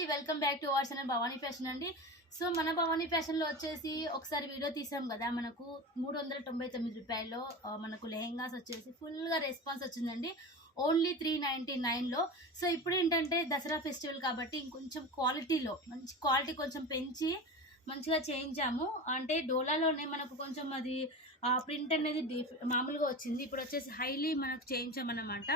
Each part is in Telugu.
అండి, welcome back to our channel Bhavani fashion అండి. సో మన భవానీ ఫ్యాషన్లో వచ్చేసి ఒకసారి వీడియో తీసాం కదా, మనకు 399 రూపాయల్లో మనకు లెహెంగాస్ వచ్చేసి ఫుల్గా రెస్పాన్స్ వచ్చిందండి. ఓన్లీ 399లో. సో ఇప్పుడు ఏంటంటే దసరా ఫెస్టివల్ కాబట్టి ఇంకొంచెం క్వాలిటీలో మంచి క్వాలిటీ కొంచెం పెంచి మంచిగా చేయించాము. అంటే డోలాలోనే మనకు కొంచెం అది ప్రింట్ అనేది మామూలుగా వచ్చింది. ఇప్పుడు వచ్చేసి హైలీ మనకు చేయించామన్నమాట.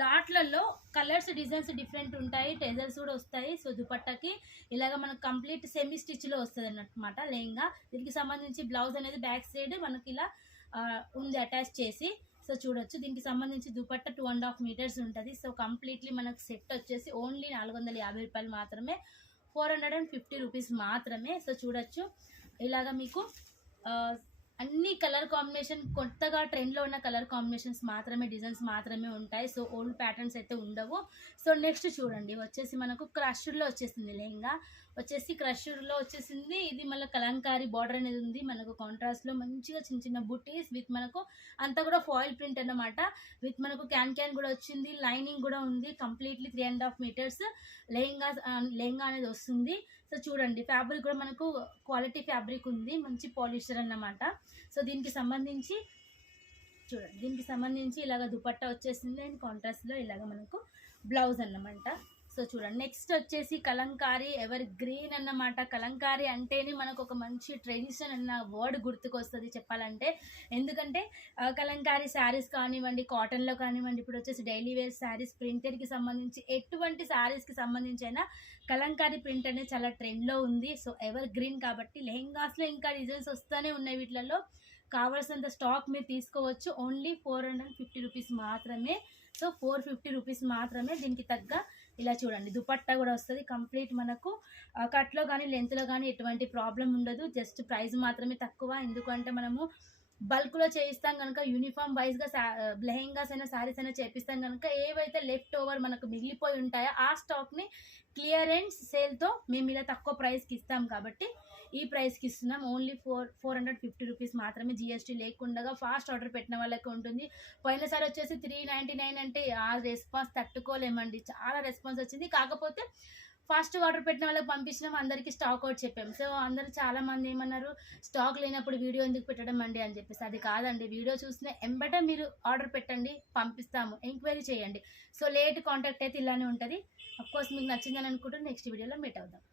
లాట్లలో కలర్స్ డిజైన్స్ డిఫరెంట్ ఉంటాయి, టెజల్స్ కూడా వస్తాయి. సో దుపట్టాకి ఇలాగ మనకు కంప్లీట్ సెమీ స్టిచ్లో వస్తుంది అన్నమాట లెహంగా. దీనికి సంబంధించి బ్లౌజ్ అనేది బ్యాక్ సైడ్ మనకి ఇలా ఉంది అటాచ్ చేసి. సో చూడొచ్చు, దీనికి సంబంధించి దుపట్టా 2.5 మీటర్స్ ఉంటుంది. సో కంప్లీట్లీ మనకు సెట్ వచ్చేసి ఓన్లీ 450 రూపాయలు మాత్రమే, 450 రూపీస్ మాత్రమే. సో చూడొచ్చు, ఇలాగ మీకు అన్ని కలర్ కాంబినేషన్ కొత్తగా ట్రెండ్లో ఉన్న కలర్ కాంబినేషన్స్ మాత్రమే, డిజైన్స్ మాత్రమే ఉంటాయి. సో ఓల్డ్ ప్యాటర్న్స్ అయితే ఉండవు. సో నెక్స్ట్ చూడండి, వచ్చేసి మనకు క్రష్డ్లో వచ్చేసింది లెహంగా. వచ్చేసి క్రష్డ్లో వచ్చేసింది. ఇది మళ్ళీ కలంకారీ బార్డర్ అనేది ఉంది మనకు కాంట్రాస్ట్లో. మంచిగా చిన్న చిన్న బుటీస్ విత్ మనకు అంతా కూడా ఫాయిల్ ప్రింట్ అన్నమాట. విత్ మనకు క్యాన్ కూడా వచ్చింది, లైనింగ్ కూడా ఉంది. కంప్లీట్లీ 3.5 మీటర్స్ లెహంగా అనేది వస్తుంది. సో చూడండి, ఫ్యాబ్రిక్ కూడా మనకు క్వాలిటీ ఫ్యాబ్రిక్ ఉంది, మంచి పాలిస్టర్ అన్నమాట. సో దీనికి సంబంధించి చూడండి, దీనికి సంబంధించి ఇలాగ దుపట్టా వచ్చేసింది అండ్ కాంట్రాస్ట్లో ఇలాగ మనకు బ్లౌజ్ అన్నమాట. సో చూడండి, నెక్స్ట్ వచ్చేసి కలంకారీ ఎవర్ గ్రీన్ అన్నమాట. కలంకారీ అంటేనే మనకు ఒక మంచి ట్రెడిషన్ అన్న వర్డ్ గుర్తుకొస్తుంది చెప్పాలంటే. ఎందుకంటే కలంకారీ శారీస్ కానివ్వండి, కాటన్లో కానివ్వండి, ఇప్పుడు వచ్చేసి డైలీ వేర్ శారీస్, ప్రింటెడ్కి సంబంధించి ఎటువంటి శారీస్కి సంబంధించి అయినా కలంకారీ ప్రింట్ అనేది చాలా ట్రెండ్లో ఉంది. సో ఎవర్ గ్రీన్ కాబట్టి లెహెంగాస్లో ఇంకా డిజైన్స్ వస్తూనే ఉన్నాయి. వీటిలలో కావాల్సినంత స్టాక్ మీరు తీసుకోవచ్చు. ఓన్లీ 450 రూపీస్ మాత్రమే. సో 450 రూపీస్ మాత్రమే. దీనికి తగ్గ ఇలా చూడండి, దుపట్టా కూడా వస్తుంది కంప్లీట్ మనకు. కట్లో కానీ లెంత్లో కానీ ఎటువంటి ప్రాబ్లం ఉండదు. జస్ట్ ప్రైస్ మాత్రమే తక్కువ. ఎందుకంటే మనము బల్క్లో చేయిస్తాం కనుక, యూనిఫామ్ వైజ్గా లెహెంగాస్ అయినా శారీస్ అయినా చేపిస్తాం కనుక, ఏవైతే లెఫ్ట్ ఓవర్ మనకు మిగిలిపోయి ఉంటాయో ఆ స్టాక్ని క్లియరెన్స్ సేల్తో మేము ఇలా తక్కువ ప్రైస్కి ఇస్తాం కాబట్టి ఈ ప్రైస్కి ఇస్తున్నాం. ఓన్లీ 450 రూపీస్ మాత్రమే, జిఎస్టీ లేకుండా. ఫాస్ట్ ఆర్డర్ పెట్టిన వాళ్ళకి ఉంటుంది. పోయినసారి వచ్చేసి 399 అంటే ఆ రెస్పాన్స్ తట్టుకోలేమండి, చాలా రెస్పాన్స్ వచ్చింది. కాకపోతే ఫాస్ట్ ఆర్డర్ పెట్టిన వాళ్ళకి పంపించినాం, అందరికీ స్టాక్ అవుట్ చెప్పాం. సో అందరూ చాలామంది ఏమన్నారు, స్టాక్ లేనప్పుడు వీడియో ఎందుకు పెట్టడం అండి అని చెప్పేసి. అది కాదండి, వీడియో చూసిన ఎంబటే మీరు ఆర్డర్ పెట్టండి, పంపిస్తాము, ఎంక్వైరీ చేయండి. సో లేట్ కాంటాక్ట్ అయితే ఇలానే ఉంటుంది. అఫ్కోర్స్ మీకు నచ్చిందని అనుకుంటే నెక్స్ట్ వీడియోలో మీట్ అవుదాం.